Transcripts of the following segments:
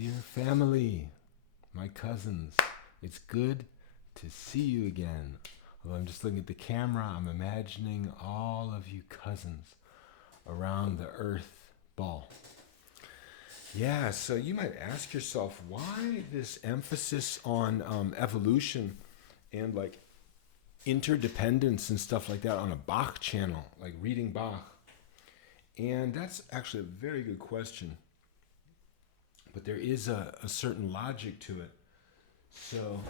dear family, my cousins. It's good to see you again. Although I'm just looking at the camera, I'm imagining all of you cousins around the earth ball. Yeah, so you might ask yourself, why this emphasis on evolution and like interdependence and stuff like that on a Bach channel, like reading Bach? And that's actually a very good question. But there is a certain logic to it. So,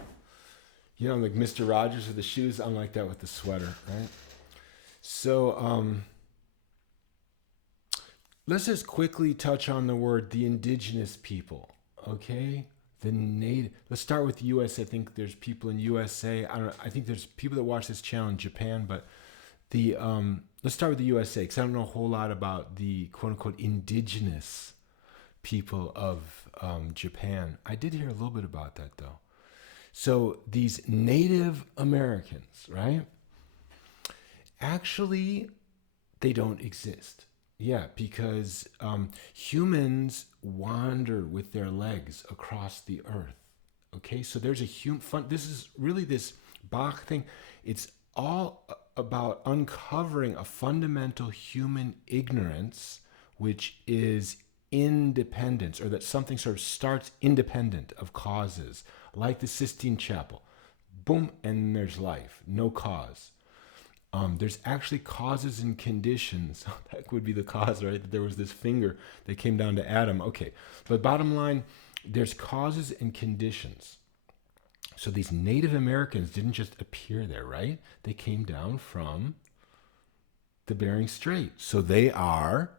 like Mr. Rogers with the shoes, I'm like that with the sweater, right? So, let's just quickly touch on the word the indigenous people, okay? The native. Let's start with the U.S. I think there's people in USA. I don't know. I think there's people that watch this channel in Japan, but the let's start with the USA because I don't know a whole lot about the quote unquote indigenous people of Japan. I did hear a little bit about that though. So these Native Americans, right? Actually, they don't exist. Yeah, because humans wander with their legs across the earth. Okay, so there's this is really this Bach thing. It's all about uncovering a fundamental human ignorance, which is independence, or that something sort of starts independent of causes, like the Sistine Chapel. Boom, and there's life, no cause. There's actually causes and conditions. That would be the cause, right? That there was this finger that came down to Adam. Okay, but bottom line, there's causes and conditions. So these Native Americans didn't just appear there, right? They came down from the Bering Strait. So they are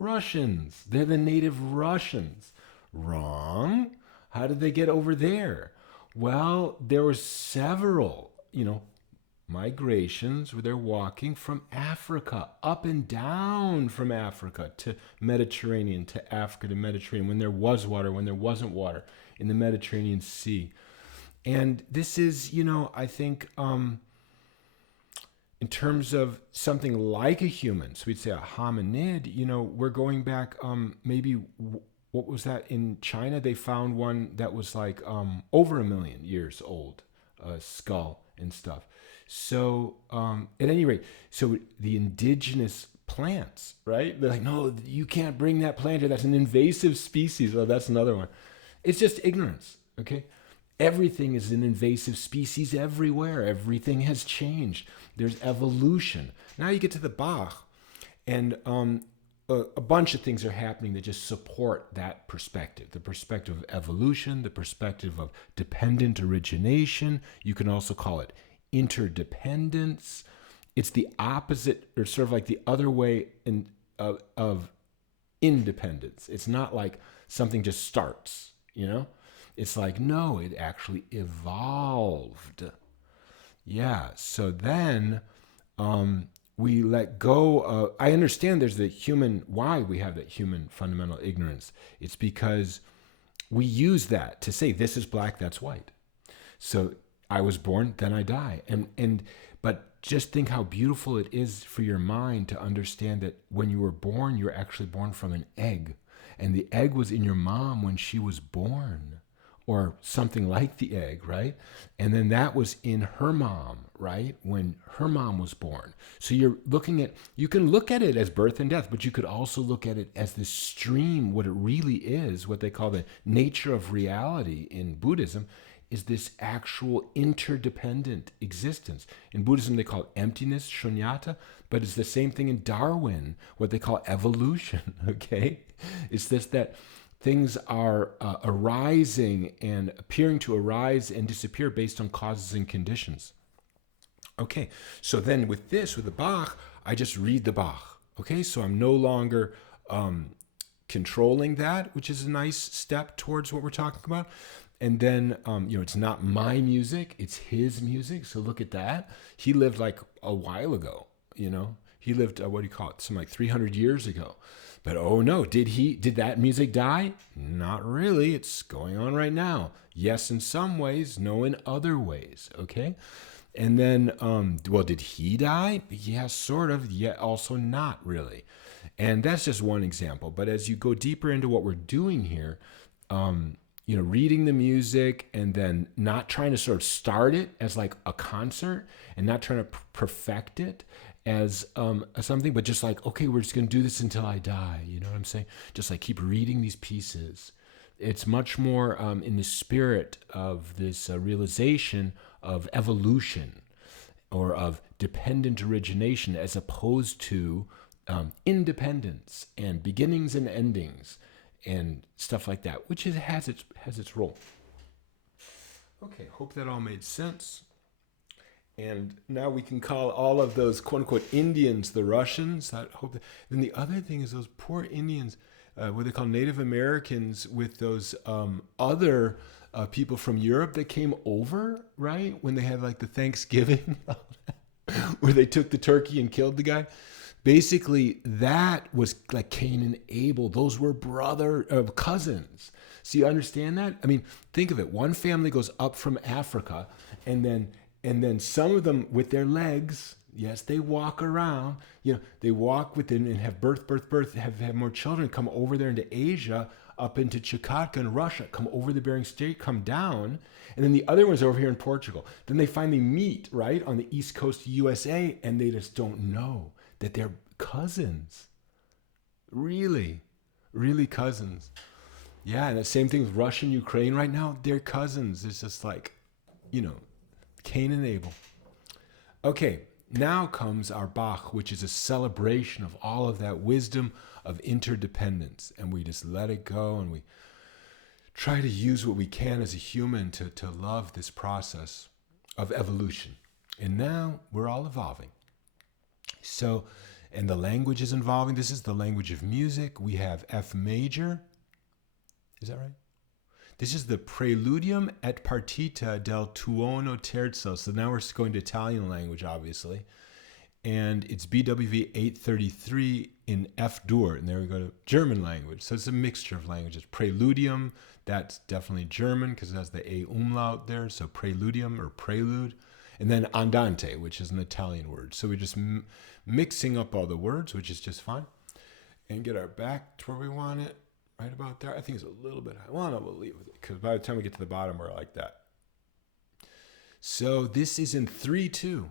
Russians. They're the native Russians. Wrong. How did they get over there? Well, there were several, migrations where they're walking from Africa, up and down from Africa to Mediterranean, to Africa to Mediterranean, when there was water, when there wasn't water, in the Mediterranean Sea. And this is, I think, in terms of something like a human, so we'd say a hominid, we're going back maybe, what was that? In China, they found one that was like over 1 million years old, a skull and stuff. So at any rate, so the indigenous plants, right? They're like, no, you can't bring that plant here. That's an invasive species. Oh, that's another one. It's just ignorance, okay? Everything is an invasive species everywhere. Everything has changed. There's evolution. Now you get to the Bach, and a bunch of things are happening that just support that perspective. The perspective of evolution, the perspective of dependent origination. You can also call it interdependence. It's the opposite, or sort of like the other way of independence. It's not like something just starts, It's like, no, it actually evolved. Yeah, so then we let go of, I understand there's why we have that human fundamental ignorance. It's because we use that to say, this is black, that's white. So I was born, then I die. But just think how beautiful it is for your mind to understand that when you were born, you're actually born from an egg. And the egg was in your mom when she was born, or something like the egg, right? And then that was in her mom, right? When her mom was born. So you can look at it as birth and death, but you could also look at it as this stream. What it really is, what they call the nature of reality in Buddhism, is this actual interdependent existence. In Buddhism, they call it emptiness, shunyata, but it's the same thing in Darwin, what they call evolution, okay? It's this that things are arising and appearing to arise and disappear based on causes and conditions. Okay, so then with the Bach, I just read the Bach. Okay, so I'm no longer controlling that, which is a nice step towards what we're talking about. And then, it's not my music, it's his music. So look at that. He lived like a while ago, He lived, what do you call it? Some like 300 years ago. But oh no, did that music die? Not really. It's going on right now. Yes, in some ways, no, in other ways. Okay. And then, did he die? Yeah, sort of. Yeah, also not really. And that's just one example. But as you go deeper into what we're doing here, reading the music and then not trying to sort of start it as like a concert and not trying to perfect it as something, but just like, okay, we're just going to do this until I die. You know what I'm saying? Just like keep reading these pieces. It's much more in the spirit of this realization of evolution or of dependent origination as opposed to independence and beginnings and endings and stuff like that, which has its role. Okay, hope that all made sense. And now we can call all of those quote unquote Indians the Russians. Then the other thing is those poor Indians, what they call Native Americans, with those other people from Europe that came over, right? When they had like the Thanksgiving where they took the turkey and killed the guy. Basically, that was like Cain and Abel. Those were cousins. So you understand that? I mean, think of it. One family goes up from Africa, and then some of them with their legs, yes, they walk around. They walk within and have birth, have more children, come over there into Asia, up into Chukotka in Russia, come over the Bering Strait, come down, and then the other one's over here in Portugal. Then they finally meet, right, on the east coast of USA, and they just don't know that they're cousins. Really, really cousins. Yeah, and the same thing with Russia and Ukraine right now. They're cousins. It's just like, Cain and Abel. Okay, now comes our Bach, which is a celebration of all of that wisdom of interdependence. And we just let it go and we try to use what we can as a human to love this process of evolution. And now we're all evolving. So, and the language is evolving. This is the language of music. We have F major. Is that right? This is the Preludium et Partita del Tuono Terzo. So now we're going to Italian language, obviously. And it's BWV 833 in F dur. And there we go to German language. So it's a mixture of languages. Preludium, that's definitely German because it has the A umlaut there. So preludium or prelude. And then andante, which is an Italian word. So we're just mixing up all the words, which is just fine. And get our back to where we want it. Right about there. I think it's a little bit high. Well, no, we'll leave with it because by the time we get to the bottom, we're like that. So this is in 3/2.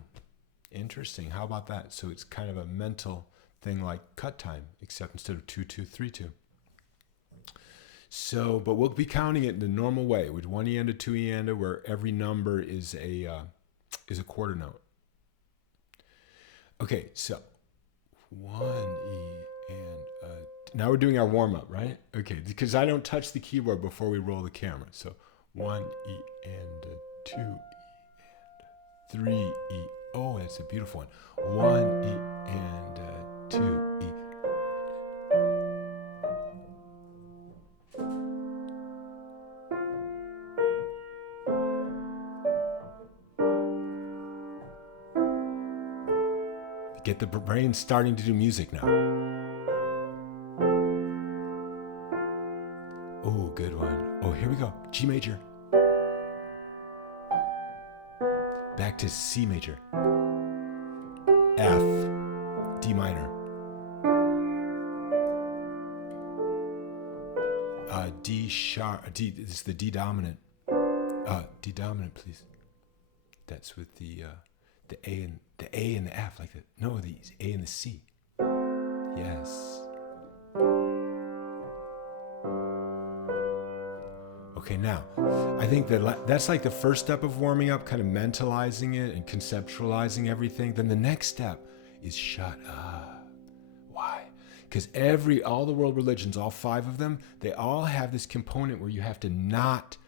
Interesting. How about that? So it's kind of a mental thing like cut time, except instead of 2/2, 3/2. So, but we'll be counting it in the normal way with 1 eanda, 2 eanda, where every number is a quarter note. Okay, so 1 E and now we're doing our warm-up, right? Okay, because I don't touch the keyboard before we roll the camera. So 1 E and 2 E and 3 E. Oh, that's a beautiful one. 1 E and 2 E. Get the brain starting to do music now. Oh, good one. Oh, here we go. G major. Back to C major. F. D minor. D sharp. D. This is the D dominant. D dominant, please. That's with the A and the F, like that. No, the A and the C. Yes. Okay, now, I think that's like the first step of warming up, kind of mentalizing it and conceptualizing everything. Then the next step is shut up. Why? Because all the world religions, all 5 of them, they all have this component where you have to not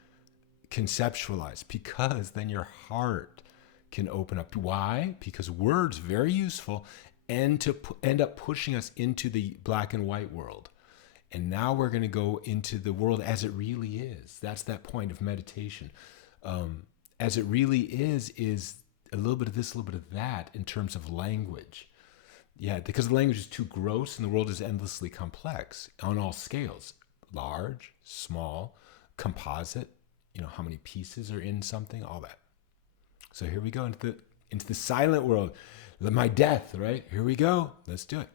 conceptualize, because then your heart can open up. Why? Because words, very useful, end up pushing us into the black and white world. And now we're going to go into the world as it really is. That's that point of meditation. As it really is a little bit of this, a little bit of that in terms of language. Yeah, because the language is too gross and the world is endlessly complex on all scales. Large, small, composite, how many pieces are in something, all that. So here we go into the silent world. My death, right? Here we go. Let's do it.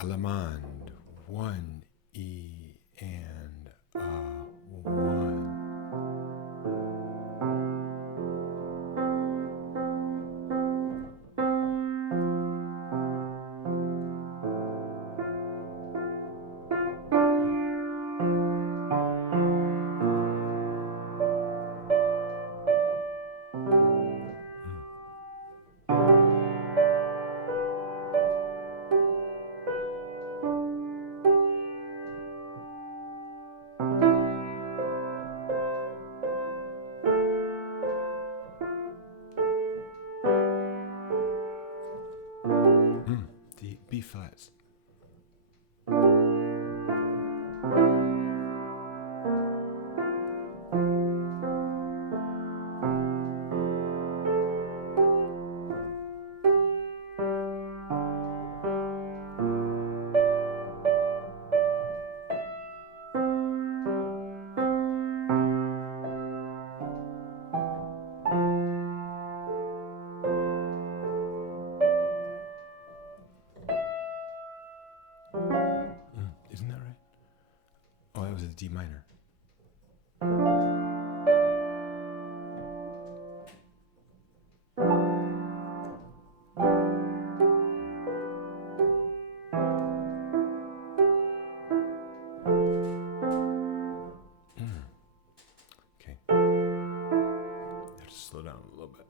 Allemande, 1 E and a 1. The B flats. Isn't that right? Oh, that was a D minor. Okay. Have to slow down a little bit.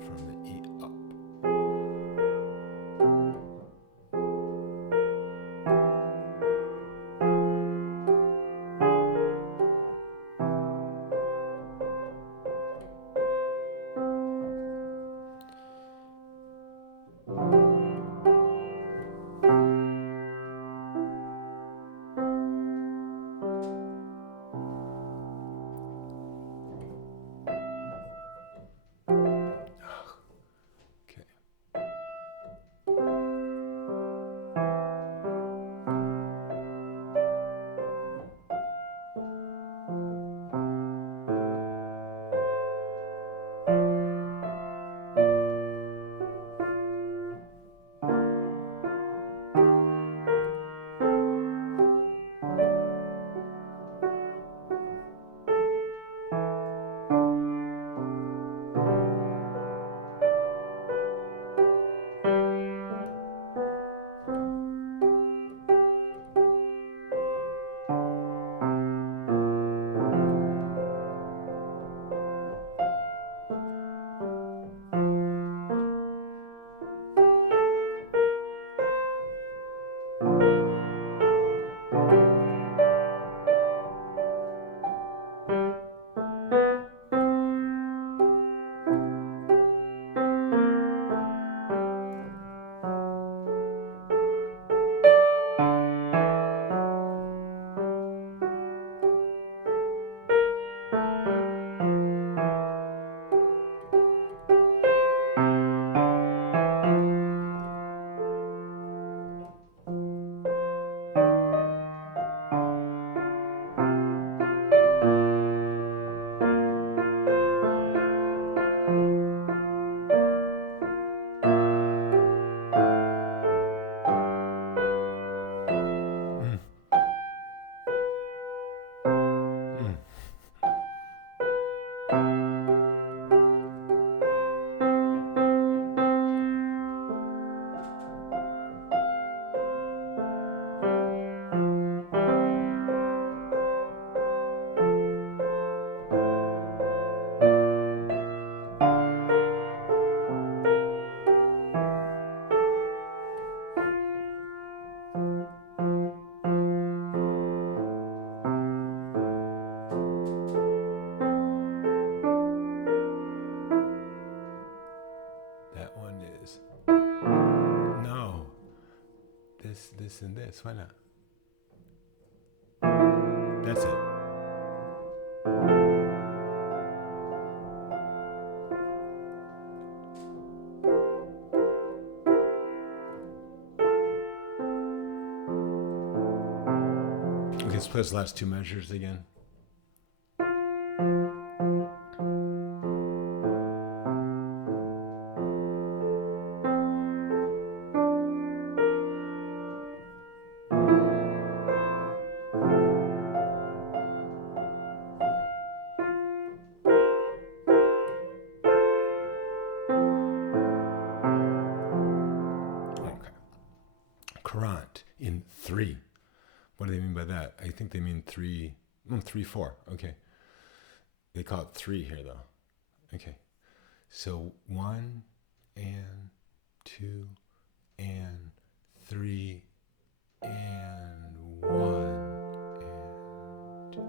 From the E up. Okay. That one is. No. This, and this. Why not? That's it. let's play those last two measures again. Courant in 3. What do they mean by that? I think they mean 3, 3, 4. Okay. They call it 3 here though. Okay. So 1 and 2 and 3 and 1 and 2.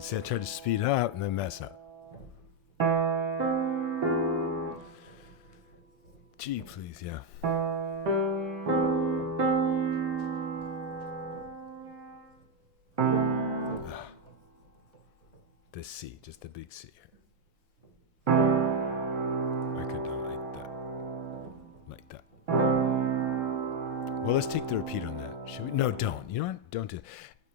See, I tried to speed up and then mess up. G, please, yeah. The C, just the big C here. I could do like that. Like that. Well, let's take the repeat on that. Should we? No, don't. You know what? Don't do it.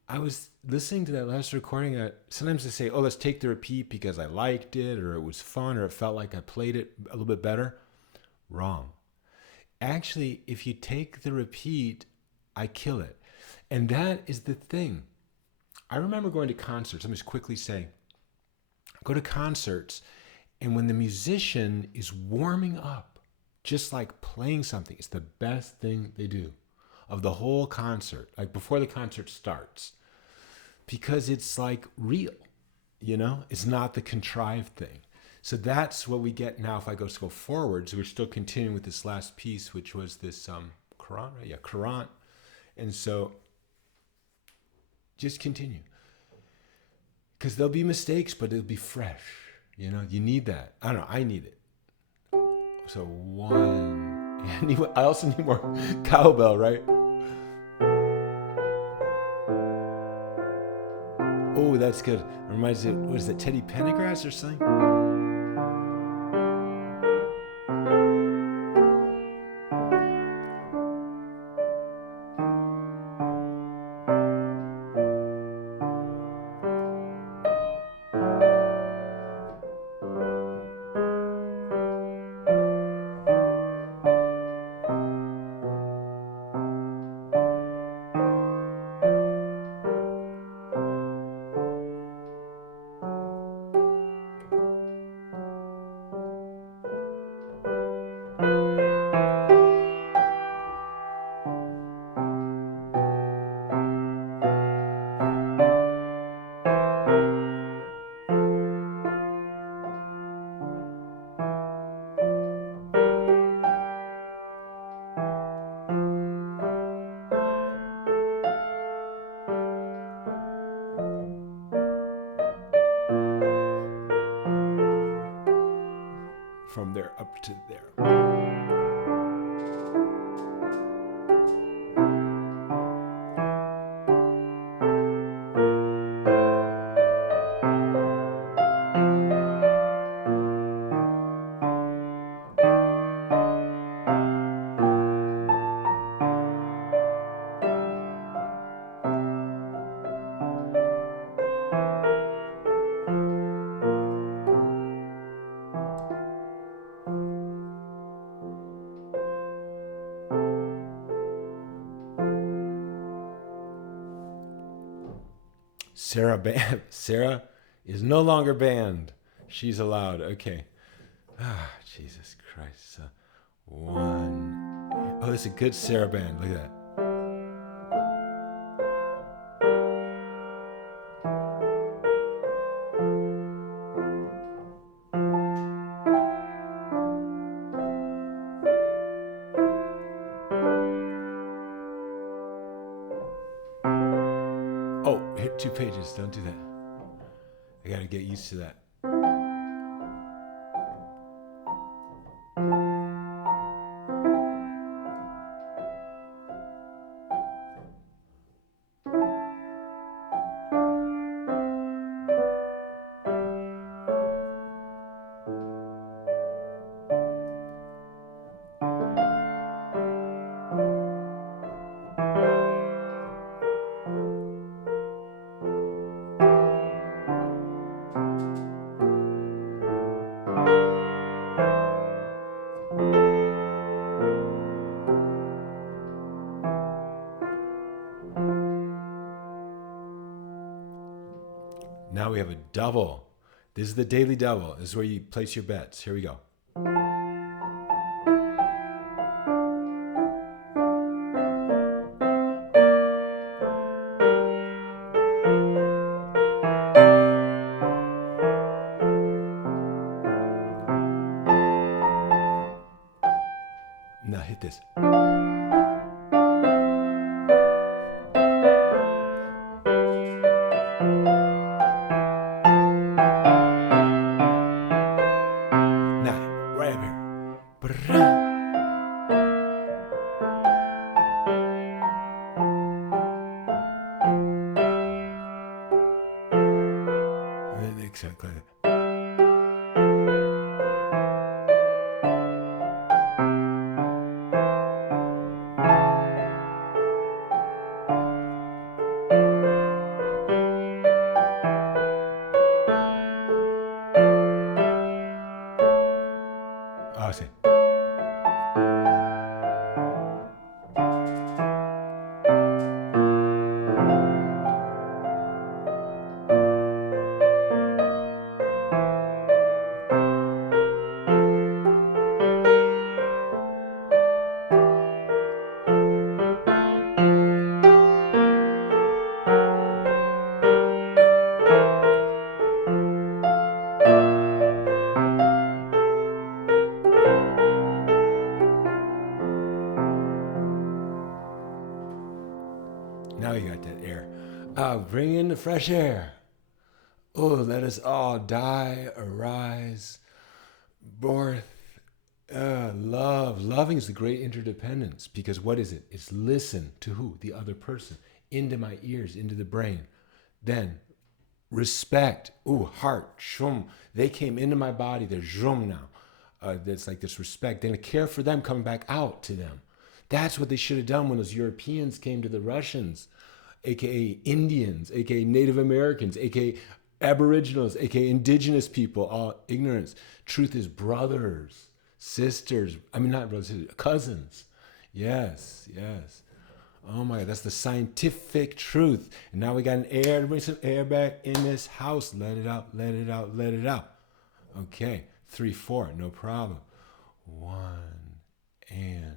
I was listening to that last recording. Sometimes they say, oh, let's take the repeat because I liked it or it was fun or it felt like I played it a little bit better. Wrong. Actually, if you take the repeat, I kill it. And that is the thing. I remember going to concerts. Let me just quickly say, go to concerts, and when the musician is warming up, just like playing something, it's the best thing they do of the whole concert, like before the concert starts, because it's like real, you know? It's not the contrived thing. So that's what we get now. If I go forward, so we're still continuing with this last piece, which was this courant, right? Yeah, courant. And so just continue. Because there'll be mistakes, but it'll be fresh. You know, you need that. I don't know, I need it. So 1, I also need more cowbell, right? Oh, that's good. Reminds me, what is that, Teddy Pendergrass or something? From there up to there. Sarah Sarah is no longer banned. She's allowed. Okay. Ah, Jesus Christ. One. Oh, that's a good Sarah band. Look at that. Oh, hit 2 pages. Don't do that. I gotta get used to that. Now we have a double. This is the daily double. This is where you place your bets. Here we go. Now hit this. Now, right up here. Brrrah. Exactly. Oh, I see. Now you got that air. Bring in the fresh air. Oh, let us all die, arise, birth, love. Loving is the great interdependence, because what is it? It's listen to who? The other person. Into my ears, into the brain. Then respect. Ooh, heart. Shum. They came into my body. They're shum now. It's like this respect. Then a care for them coming back out to them. That's what they should have done when those Europeans came to the Russians, aka Indians, aka Native Americans, aka Aboriginals, aka indigenous people, all ignorance. Truth is brothers, sisters. I mean, not brothers, sisters, cousins. Yes, yes. Oh my God, that's the scientific truth. And now we got an air to bring some air back in this house. Let it out, let it out, let it out. Okay, 3, 4, no problem. 1 and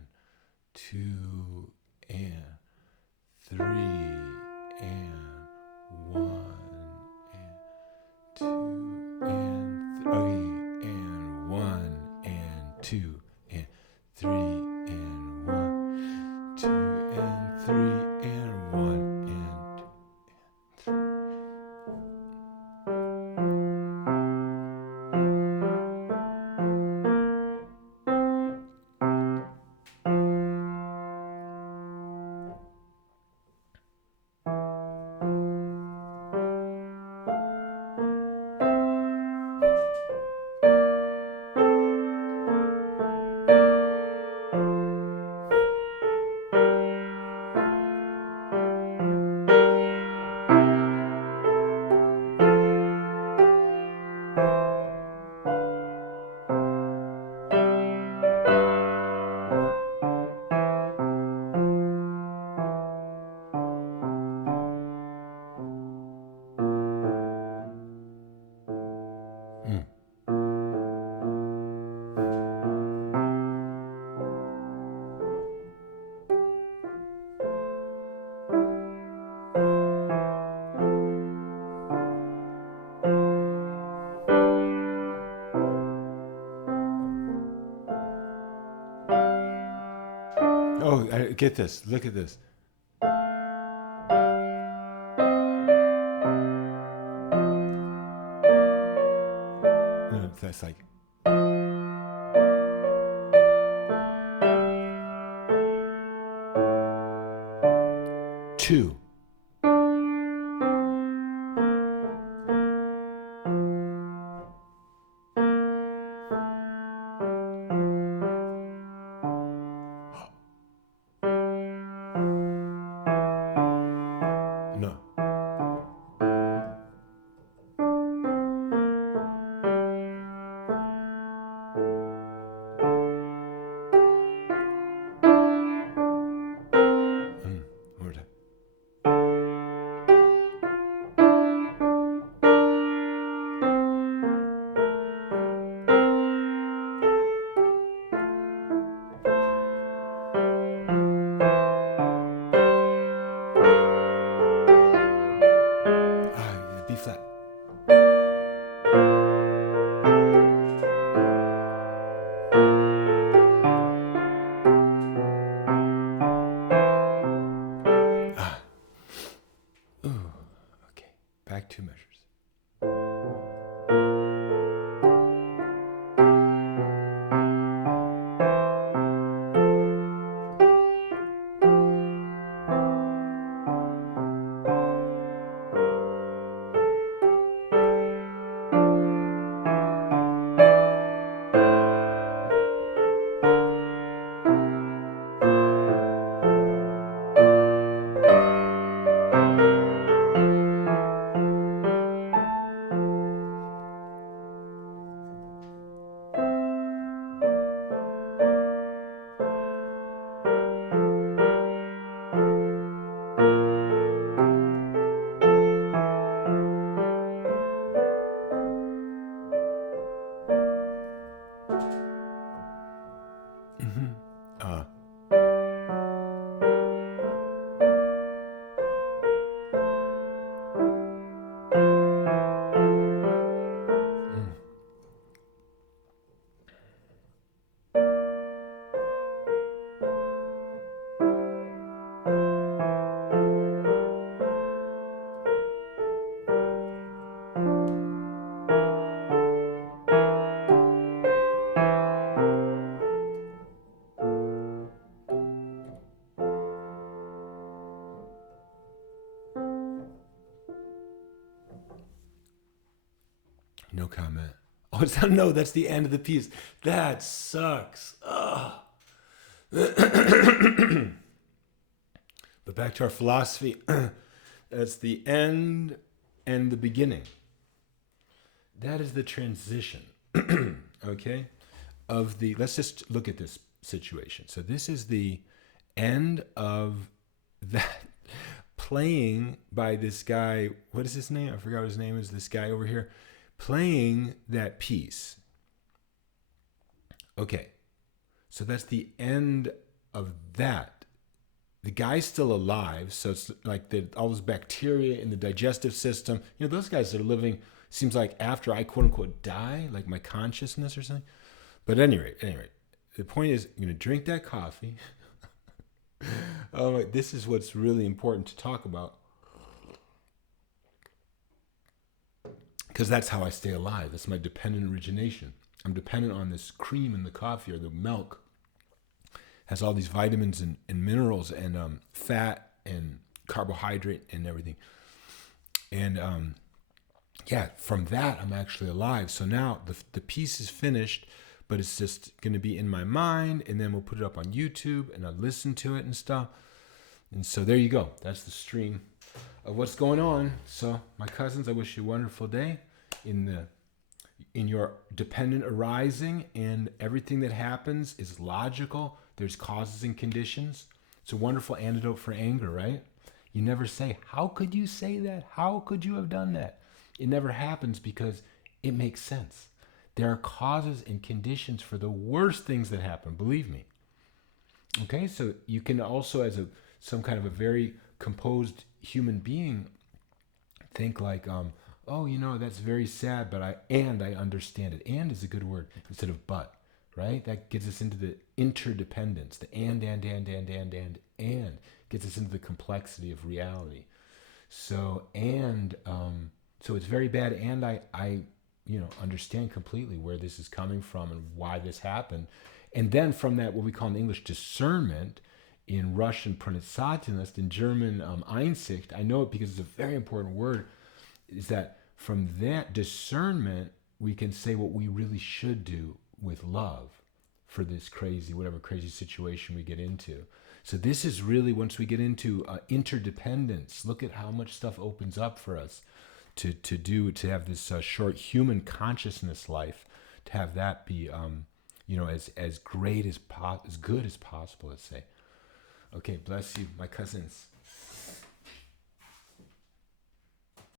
2 and 3 and 1 and 2 and 3 and 1 and 2 and 3 and 1, 2 and 3 and 1 and 2. Get this. Look at this. That's like. Two. No. One more time. B flat. Okay. Back 2 measures. No comment. Oh, no, that's the end of the piece. That sucks. Ugh. But back to our philosophy. That's the end and the beginning. That is the transition. Okay? Let's just look at this situation. So this is the end of that playing by this guy. What is his name? I forgot what his name is. This guy over here playing that piece. Okay. So that's the end of that. The guy's still alive, so it's like all those bacteria in the digestive system. Those guys that are living, seems like after I quote unquote die, like my consciousness or something. But at any rate, the point is, I'm going to drink that coffee. This is what's really important to talk about. Because that's how I stay alive. That's my dependent origination. I'm dependent on this cream in the coffee or the milk. Has all these vitamins and minerals and fat and carbohydrate and everything. And from that, I'm actually alive. So now the piece is finished, but it's just going to be in my mind, and then we'll put it up on YouTube, and I'll listen to it and stuff. And so there you go. That's the stream of what's going on. So my cousins, I wish you a wonderful day in your dependent arising, and everything that happens is logical. There's causes and conditions. It's a wonderful antidote for anger, right? You never say, how could you say that? How could you have done that? It never happens because it makes sense. There are causes and conditions for the worst things that happen, believe me. Okay, so you can also, as some kind of a very composed human being, think like, that's very sad, but I understand it. And is a good word instead of but, right? That gets us into the interdependence, the and gets us into the complexity of reality. So so it's very bad, and I understand completely where this is coming from and why this happened, and then from that, what we call in English discernment, in Russian Pronicательность, in German Einsicht. I know it because it's a very important word. Is that from that discernment we can say what we really should do with love for this whatever crazy situation we get into. So this is really, once we get into interdependence, look at how much stuff opens up for us to have this short human consciousness life, to have that be as great as good as possible. Let's say. Okay, bless you, my cousins.